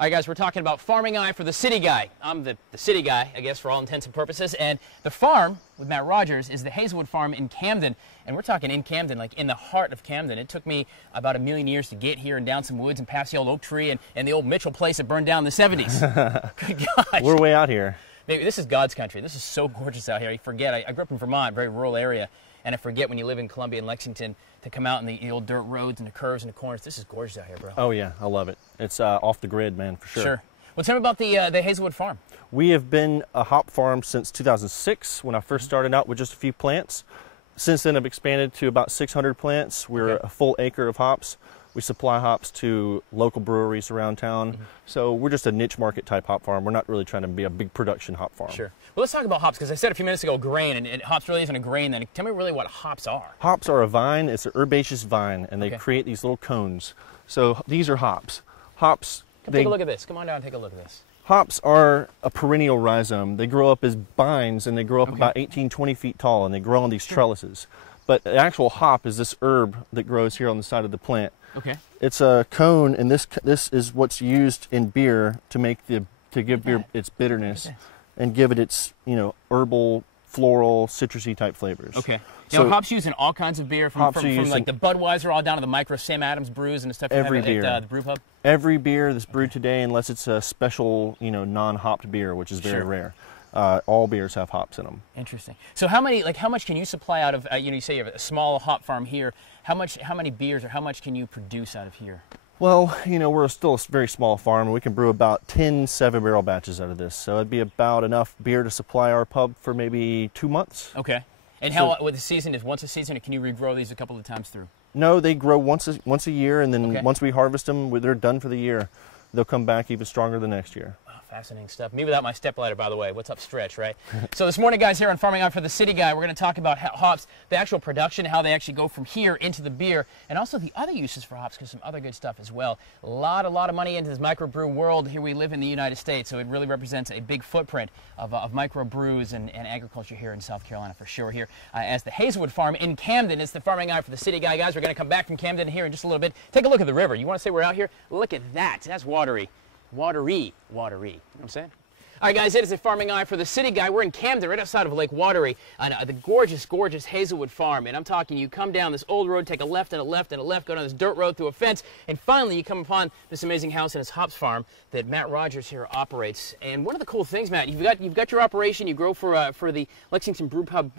All right, guys, we're talking about farming eye for the city guy. I'm the city guy, I guess, for all intents and purposes. And the farm with Matt Rogers is the Hazelwood Farm in Camden. And we're talking in Camden, like in the heart of Camden. It took me about 1,000,000 years to get here and down some woods and past the old oak tree and the old Mitchell place that burned down in the 70s. Good gosh. We're way out here. Maybe this is God's country. This is so gorgeous out here. I forget. I grew up in Vermont, very rural area. And I forget when you live in Columbia and Lexington to come out in the old dirt roads and the curves and the corners. This is gorgeous out here, bro. Oh, yeah. I love it. It's off the grid, man, for sure. Sure. Well, tell me about the Hazelwood Farm. We have been a hop farm since 2006 when I first started out with just a few plants. Since then, I've expanded to about 600 plants. We're a full acre of hops. We supply hops to local breweries around town. So we're just a niche market type hop farm. We're not really trying to be a big production hop farm. Sure. Well, let's talk about hops, because I said a few minutes ago grain, and hops really isn't a grain then. Tell me really what hops are. Hops are a vine. It's an herbaceous vine, and they create these little cones. So these are hops. Hops. Come take a look at this. Come on down and take a look at this. Hops are a perennial rhizome. They grow up as vines, and they grow up about 18, 20 feet tall, and they grow on these trellises. But the actual hop is this herb that grows here on the side of the plant. Okay. It's a cone, and this is what's used in beer to make to give beer its bitterness, and give it its herbal, floral, citrusy type flavors. Okay. So hops used in all kinds of beer, from like the Budweiser all down to the micro Sam Adams brews and the stuff you have at the brew pub. Every beer that's brewed today, unless it's a special non-hopped beer, which is very rare. All beers have hops in them. Interesting. So how much can you supply out of, you say you have a small hop farm here, how many beers or how much can you produce out of here? Well, we're still a very small farm, and we can brew about 10 7-barrel batches out of this. So it'd be about enough beer to supply our pub for maybe 2 months. Okay. And how, with the season, is once a season, or can you regrow these a couple of times through? No, they grow once a year, and then once we harvest them, they're done for the year. They'll come back even stronger the next year. Fascinating stuff. Me without my stepladder, by the way. What's up, Stretch, right? So this morning, guys, here on Farming Eye for the City Guy, we're going to talk about hops, the actual production, how they actually go from here into the beer, and also the other uses for hops, because some other good stuff as well. A lot of money into this microbrew world. Here we live in the United States, so it really represents a big footprint of microbrews and agriculture here in South Carolina for sure. Here as the Hazelwood Farm in Camden. It's the Farming Eye for the City Guy, guys. We're going to come back from Camden here in just a little bit. Take a look at the river. You want to say we're out here? Look at that. That's watery. Watery. You know what I'm saying? All right, guys, it is a Farming Eye for the City Guy. We're in Camden, right outside of Lake Watery, on the gorgeous, gorgeous Hazelwood Farm. And I'm talking, you come down this old road, take a left and a left and a left, go down this dirt road through a fence, and finally you come upon this amazing house and this hops farm that Matt Rogers here operates. And one of the cool things, Matt, you've got your operation. You grow for the Lexington Brew Pub,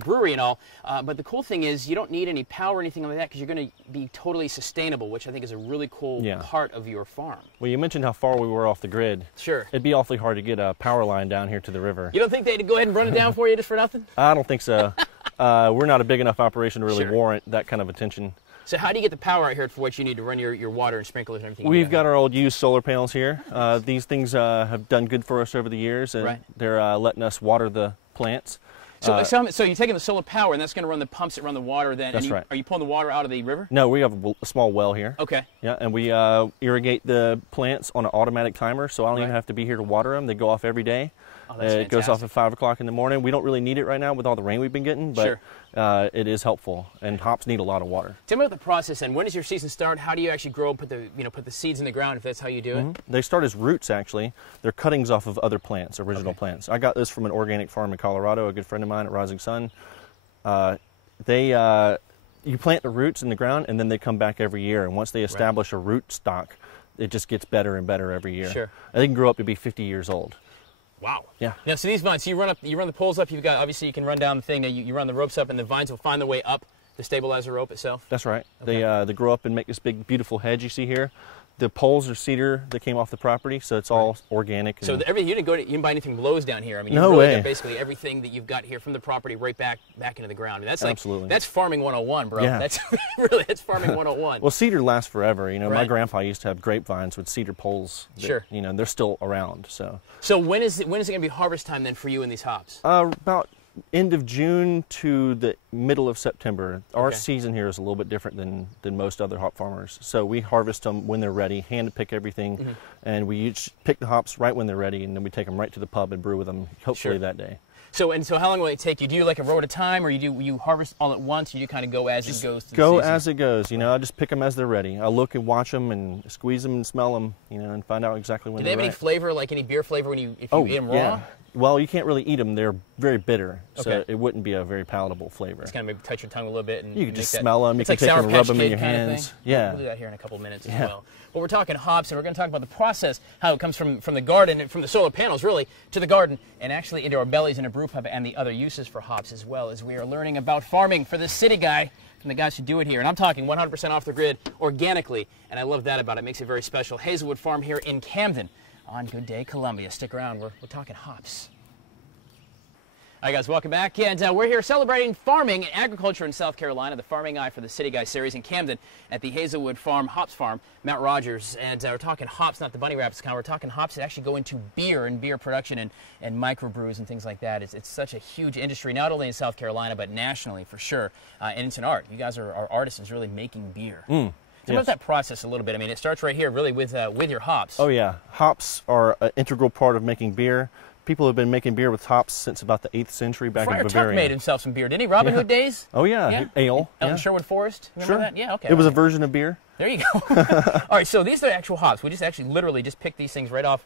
brewery and all. But the cool thing is you don't need any power or anything like that, because you're going to be totally sustainable, which I think is a really cool part of your farm. Well, you mentioned how far we were off the grid. Sure. It'd be awfully hard to get a power line down here to the river. You don't think they'd go ahead and run it down for you just for nothing? I don't think so. We're not a big enough operation to really warrant that kind of attention. So how do you get the power out here for what you need to run your water and sprinklers and everything? We've got our old used solar panels here. These things have done good for us over the years, and they're letting us water the plants. So you're taking the solar power, and that's going to run the pumps that run the water then? That's right. Are you pulling the water out of the river? No, we have a small well here. Okay. Yeah, and we irrigate the plants on an automatic timer, so I don't even have to be here to water them. They go off every day. Oh, that's it goes off at 5 o'clock in the morning. We don't really need it right now with all the rain we've been getting, but it is helpful, and hops need a lot of water. Tell me about the process, and when does your season start? How do you actually grow, put the seeds in the ground, if that's how you do it? They start as roots, actually. They're cuttings off of other plants, original plants. I got this from an organic farm in Colorado, a good friend of mine at Rising Sun. You plant the roots in the ground, and then they come back every year, and once they establish a root stock, it just gets better and better every year. Sure. And they can grow up to be 50 years old. Wow. Yeah. Now, so these vines, you run the poles up. You've got, obviously, you can run down the thing. You run the ropes up, and the vines will find their way up to stabilize the rope itself. That's right. Okay. They grow up and make this big, beautiful hedge you see here. The poles are cedar that came off the property, so it's all organic. So everything, you didn't buy anything Lowe's down here. I mean, no you way. Got basically everything that you've got here from the property right back into the ground. And that's absolutely. That's farming 101, bro. Yeah. That's farming 101. Well, cedar lasts forever. My grandpa used to have grapevines with cedar poles. That, they're still around. So when is it going to be harvest time then for you in these hops? About end of June to the middle of September. Our season here is a little bit different than most other hop farmers. So we harvest them when they're ready, hand pick everything, and we pick the hops right when they're ready, and then we take them right to the pub and brew with them, hopefully that day. So how long will it take you? Do you like a row at a time, or you harvest all at once, or you kind of go as it goes through go the season? as it goes. You know, I just pick them as they're ready. I look and watch them and squeeze them and smell them, you know, and find out exactly when Do they they're have any ripe. flavor, like any beer flavor, if you eat them raw? Yeah. Well, you can't really eat them. They're very bitter, so Okay. it wouldn't be a very palatable flavor. Just kind of maybe touch your tongue a little bit. And You can make just that, smell them. You it's can like take Sour them and rub Patch them in Kid your kind of hands. thing. Yeah. We'll do that here in a couple of minutes as Yeah. well. But we're talking hops, and we're going to talk about the process, how it comes from the garden, from the solar panels, really, to the garden, and actually into our bellies in a brew pub, and the other uses for hops as well, as we are learning about farming for this city guy from the guys who do it here. And I'm talking 100% off the grid, organically, and I love that about it. It makes it very special. Hazelwood Farm here in Camden on Good Day, Columbia. Stick around. We're talking hops. Hi guys, welcome back, and we're here celebrating farming and agriculture in South Carolina, the Farming Eye for the City Guy series in Camden at the Hazelwood Farm, Hops Farm, Mount Rogers, and we're talking hops, not the bunny rabbits kind. We're talking hops that actually go into beer and beer production and microbrews and things like that. It's such a huge industry, not only in South Carolina, but nationally for sure, and it's an art. You guys are artisans really making beer. Tell me about that process a little bit. I mean, it starts right here really with your hops. Oh yeah, hops are an integral part of making beer. People have been making beer with hops since about the 8th century back Friar in Bavaria. Tuck made himself some beer, didn't he? Robin Hood days? Oh yeah, ale. Out in Yeah. Sherwood Forest? Remember that? Yeah, okay. It was a version of beer. There you go. All right, so these are the actual hops. We just actually literally just pick these things right off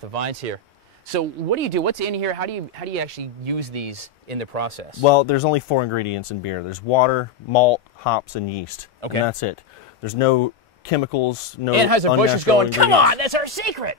the vines here. So what do you do? What's in here? How do you actually use these in the process? Well, there's only 4 ingredients in beer. There's water, malt, hops, and yeast. Okay. And that's it. There's no chemicals, no Anheuser-Busch is unnatural going, come ingredients. on, that's our secret.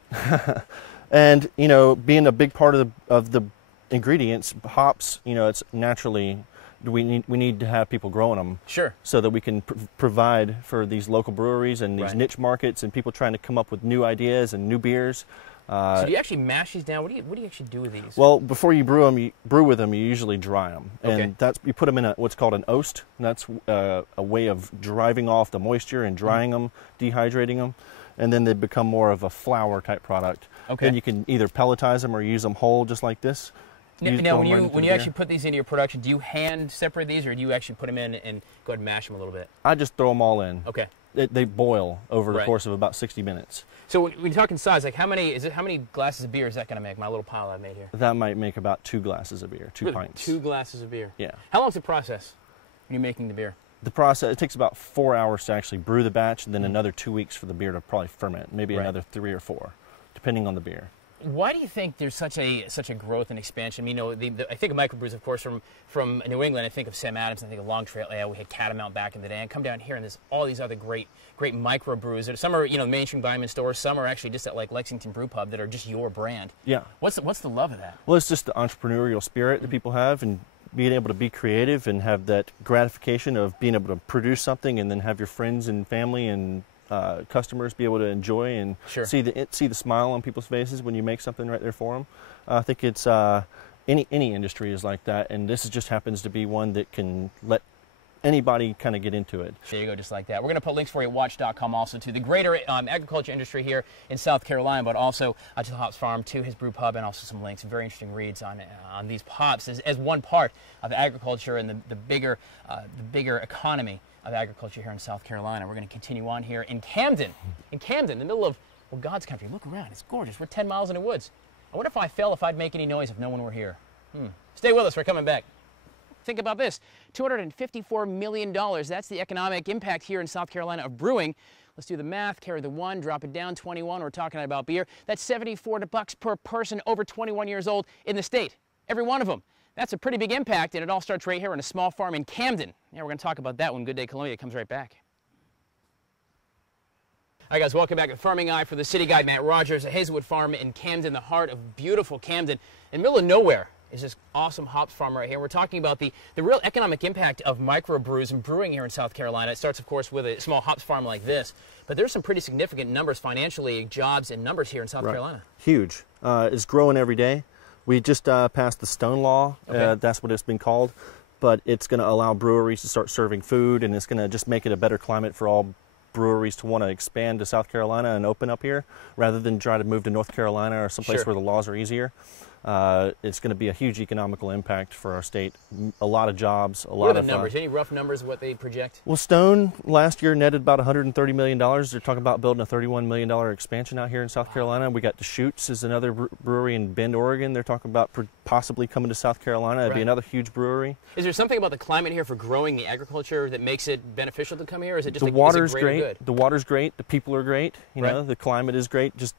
And, you know, being a big part of the ingredients, hops, you know, it's naturally, we need to have people growing them. Sure. So that we can provide for these local breweries and these Right. niche markets and people trying to come up with new ideas and new beers. So do you actually mash these down? What do you actually do with these? Well, before you brew with them, you usually dry them. Okay. And you put them in what's called an oast. And that's a way of driving off the moisture and drying them, dehydrating them. And then they become more of a flour type product. Okay. Then you can either pelletize them or use them whole just like this. Now, when you actually put these into your production, do you hand separate these, or do you actually put them in and go ahead and mash them a little bit? I just throw them all in. Okay. They boil over the Right. course of about 60 minutes. So when you're talking size, like how many glasses of beer is that going to make? My little pile I've made here. That might make about 2 glasses of beer, 2 Really? pints. 2 glasses of beer. Yeah. How long's the process when you're making the beer? The process, it takes about 4 hours to actually brew the batch, and then another 2 weeks for the beer to probably ferment, maybe Right. another 3 or 4, depending on the beer. Why do you think there's such a growth and expansion? I mean, I think of microbrews, of course, from New England. I think of Sam Adams. I think of Long Trail Ale. We had Catamount back in the day. And come down here, and there's all these other great microbrews. Some are mainstream buy 'em in stores. Some are actually just at like Lexington Brew Pub that are just your brand. Yeah. What's the love of that? Well, it's just the entrepreneurial spirit that people have, and being able to be creative and have that gratification of being able to produce something and then have your friends and family and customers be able to enjoy and Sure. see the smile on people's faces when you make something right there for them. I think it's any industry is like that, and this just happens to be one that can let anybody kind of get into it. There you go, just like that. We're going to put links for you at WACH.com also to the greater agriculture industry here in South Carolina, but also to the Hops Farm, to his brew pub, and also some links, very interesting reads on these hops as one part of agriculture and the bigger economy of agriculture here in South Carolina. We're going to continue on here in Camden, in the middle of God's country. Look around, it's gorgeous. We're 10 miles in the woods. I wonder if I fell if I'd make any noise if no one were here. Stay with us, we're coming back. Think about this, $254 million. That's the economic impact here in South Carolina of brewing. Let's do the math, carry the 1, drop it down, 21. We're talking about beer. That's $74 per person over 21 years old in the state, every one of them. That's a pretty big impact, and it all starts right here on a small farm in Camden. Yeah, we're going to talk about that when Good Day Columbia comes right back. All right, guys, welcome back to Farming Eye for the City Guy, Matt Rogers, at Hazelwood Farm in Camden, the heart of beautiful Camden, in the middle of nowhere. Is this awesome hops farm right here. We're talking about the real economic impact of microbrews and brewing here in South Carolina. It starts, of course, with a small hops farm like this, but there's some pretty significant numbers financially, jobs and numbers here in South Carolina. Huge. It's growing every day. We just passed the Stone Law. Okay. That's what it's been called. But it's going to allow breweries to start serving food, and it's going to just make it a better climate for all breweries to want to expand to South Carolina and open up here, rather than try to move to North Carolina or someplace Sure. where the laws are easier. It's going to be a huge economical impact for our state. A lot of jobs, a lot of... What are the numbers? Any rough numbers of what they project? Well, Stone last year netted about $130 million. They're talking about building a $31 million expansion out here in South Carolina. We got Deschutes is another brewery in Bend, Oregon. They're talking about possibly coming to South Carolina. It'd be another huge brewery. Is there something about the climate here for growing the agriculture that makes it beneficial to come here? Or is it just the water's great? The water's great. The people are great. You know, the climate is great. Just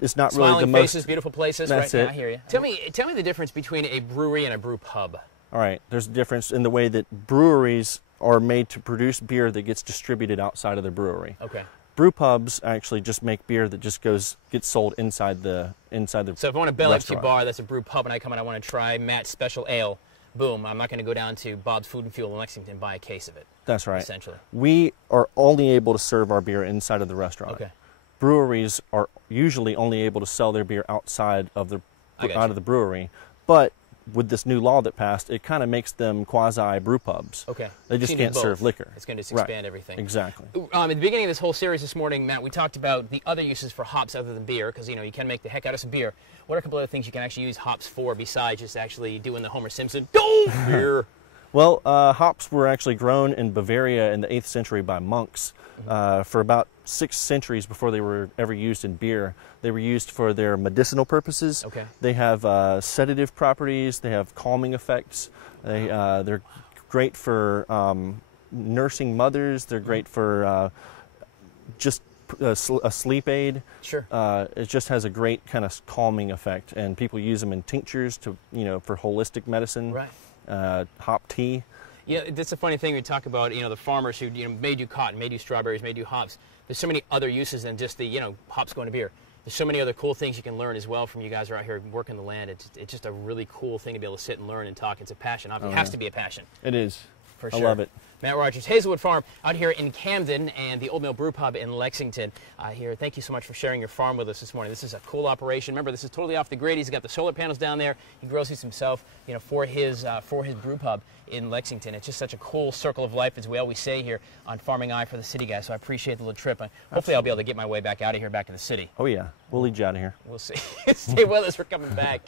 it's not Smiling really the faces, most. beautiful places. That's right? it. I hear you. Tell me the difference between a brewery and a brew pub. All right. There's a difference in the way that breweries are made to produce beer that gets distributed outside of the brewery. Okay. Brew pubs actually just make beer that just gets sold inside the So if I want a Bell Extra restaurant. bar, that's a brew pub, and I come and I want to try Matt's Special Ale, boom, I'm not going to go down to Bob's Food and Fuel in Lexington and buy a case of it. That's right. Essentially. We are only able to serve our beer inside of the restaurant. Okay. Breweries are usually only able to sell their beer outside of the of the brewery, but with this new law that passed, it kind of makes them quasi brew pubs. Okay. They just can't serve liquor. It's going to just expand everything. Exactly. At the beginning of this whole series this morning, Matt, we talked about the other uses for hops other than beer, because, you know, you can make the heck out of some beer. What are a couple other things you can actually use hops for besides just actually doing the Homer Simpson, go beer? Well, hops were actually grown in Bavaria in the 8th century by monks. For about 6 centuries before they were ever used in beer. They were used for their medicinal purposes. Okay. They have sedative properties. They have calming effects. They're great for nursing mothers. They're great for just a sleep aid. Sure. It just has a great kind of calming effect, and people use them in tinctures to, for holistic medicine. Right. Hop tea. Yeah, that's a funny thing. We talk about, the farmers who, made you cotton, made you strawberries, made you hops. There's so many other uses than just the, hops going to beer. There's so many other cool things you can learn as well from you guys who are out here working the land. It's just a really cool thing to be able to sit and learn and talk. It's a passion. It has to be a passion. It is. For sure. I love it. Matt Rogers, Hazelwood Farm, out here in Camden, and the Old Mill Brew Pub in Lexington. Here, thank you so much for sharing your farm with us this morning. This is a cool operation. Remember, this is totally off the grid. He's got the solar panels down there. He grows these himself, for his brew pub in Lexington. It's just such a cool circle of life, as we always say here on Farming Eye for the City Guys. So I appreciate the little trip. Hopefully, I'll be able to get my way back out of here, back in the city. Oh yeah, we'll lead you out of here. We'll see. Stay with us. We're coming back.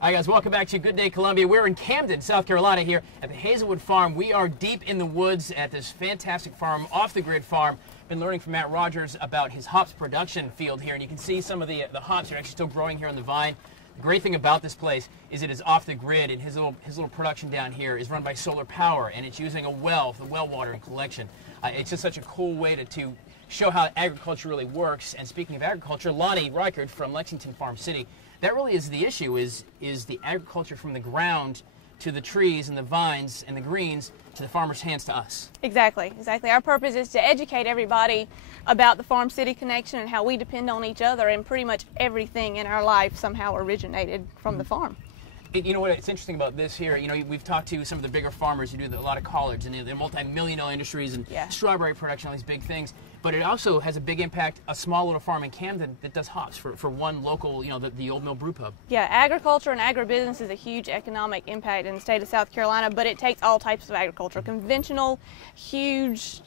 All right, guys, welcome back to Good Day Columbia. We're in Camden, South Carolina here at the Hazelwood Farm. We are deep in the woods at this fantastic farm, off-the-grid farm. Been learning from Matt Rogers about his hops production field here, and you can see some of the hops are actually still growing here on the vine. The great thing about this place is it is off the grid, and his little production down here is run by solar power, and it's using the well water and collection. It's just such a cool way to show how agriculture really works. And speaking of agriculture, Lonnie Reichard from Lexington Farm City, that really is the issue, is the agriculture from the ground to the trees and the vines and the greens to the farmer's hands to us. Exactly. Our purpose is to educate everybody about the farm-city connection and how we depend on each other, and pretty much everything in our life somehow originated from the farm. You know what, it's interesting about this here, we've talked to some of the bigger farmers who do a lot of college, and they're multi-million-dollar industries and strawberry production, all these big things. But it also has a big impact, a small little farm in Camden that does hops for one local, the Old Mill Brew Pub. Yeah, agriculture and agribusiness is a huge economic impact in the state of South Carolina, but it takes all types of agriculture. Conventional, huge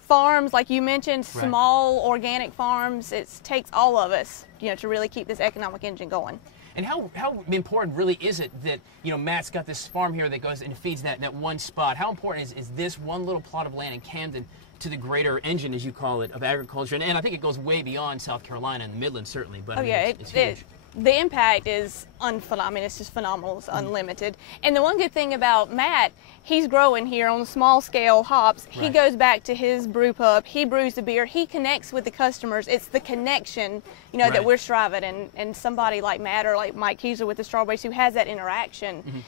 farms, like you mentioned, small organic farms. It takes all of us, to really keep this economic engine going. And how important really is it that, Matt's got this farm here that goes and feeds that one spot? How important is this one little plot of land in Camden to the greater engine, as you call it, of agriculture? And I think it goes way beyond South Carolina and the Midlands, certainly. But it's huge. The impact is phenomenal. It's just phenomenal. It's unlimited. And the one good thing about Matt, he's growing here on small scale hops. He goes back to his brew pub. He brews the beer. He connects with the customers. It's the connection, that we're striving. And somebody like Matt or like Mike Keyser with the strawberries who has that interaction,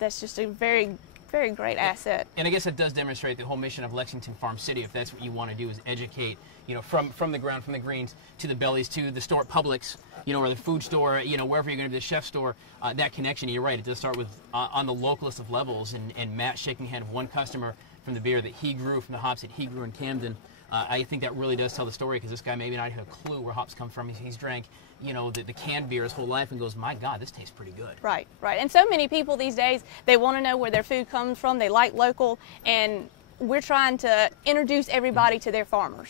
that's just a very, very great asset. And I guess it does demonstrate the whole mission of Lexington Farm City, if that's what you want to do, is educate, from the ground, from the greens to the bellies, to the store, Publix, or the food store, wherever you're going to be, the chef store, that connection. You're right, it does start with on the localist of levels, and Matt shaking the hand of one customer from the beer that he grew, from the hops that he grew in Camden. I think that really does tell the story, because this guy maybe not have a clue where hops come from. He's drank, the canned beer his whole life and goes, my God, this tastes pretty good. Right. And so many people these days, they want to know where their food comes from. They like local, and we're trying to introduce everybody to their farmers.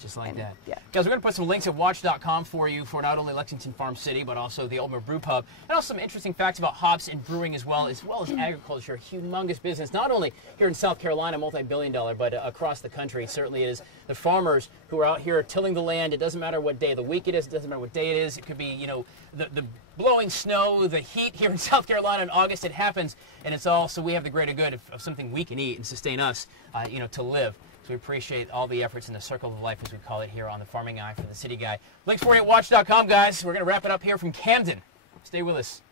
Just like that. Yeah. Guys, we're going to put some links at WACH.com for you for not only Lexington Farm City, but also the Old Mill Brew Pub, and also some interesting facts about hops and brewing as well as agriculture. A humongous business, not only here in South Carolina, multi-billion-dollar, but across the country. Certainly it is the farmers who are out here tilling the land. It doesn't matter what day of the week it is. It doesn't matter what day it is. It could be, the blowing snow, the heat here in South Carolina in August. It happens, and it's all so we have the greater good of something we can eat and sustain us, you know, to live. So we appreciate all the efforts in the circle of life, as we call it here on the Farming Eye for the City Guy. Links for you at WACH.com, guys. We're going to wrap it up here from Camden. Stay with us.